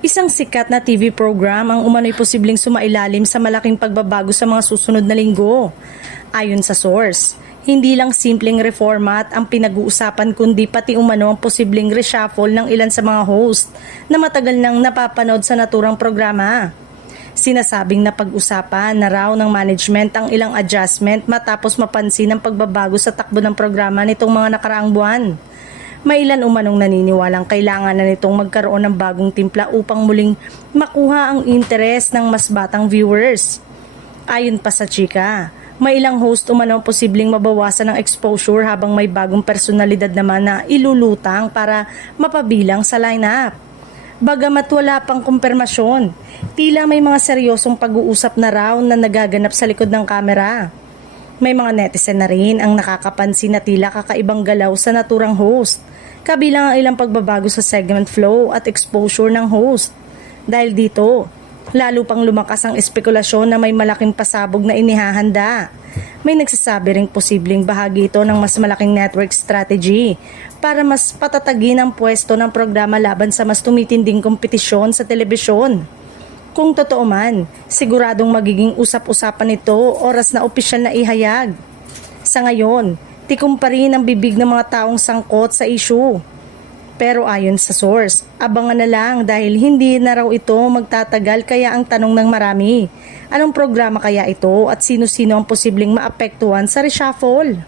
Isang sikat na TV program ang umano'y posibleng sumailalim sa malaking pagbabago sa mga susunod na linggo. Ayon sa source, hindi lang simpleng reformat ang pinag-uusapan kundi pati umano ang posibleng reshuffle ng ilan sa mga host na matagal nang napapanood sa naturang programa. Sinasabing na pag-usapan na raw ng management ang ilang adjustment matapos mapansin ang pagbabago sa takbo ng programa nitong mga nakaraang buwan. May ilan umanong naniniwalang kailangan na nitong magkaroon ng bagong timpla upang muling makuha ang interes ng mas batang viewers. Ayon pa sa chika, may ilang host umanong posibleng mabawasan ng exposure habang may bagong personalidad naman na ilulutang para mapabilang sa lineup. Bagamat wala pang kumpirmasyon, tila may mga seryosong pag-uusap na raw na nagaganap sa likod ng kamera. May mga netizen na rin ang nakakapansin na tila kakaibang galaw sa naturang host, kabilang ang ilang pagbabago sa segment flow at exposure ng host. Dahil dito, lalo pang lumakas ang espekulasyon na may malaking pasabog na inihahanda. May nagsasabi ring posibleng bahagi ito ng mas malaking network strategy para mas patatagin ang pwesto ng programa laban sa mas tumitinding kompetisyon sa telebisyon. Kung totoo man, siguradong magiging usap-usapan ito oras na opisyal na ihayag. Sa ngayon, tikom pa rin ang bibig ng mga taong sangkot sa issue. Pero ayon sa source, abangan na lang dahil hindi na raw ito magtatagal kaya ang tanong ng marami. Anong programa kaya ito at sino-sino ang posibleng maapektuhan sa reshuffle?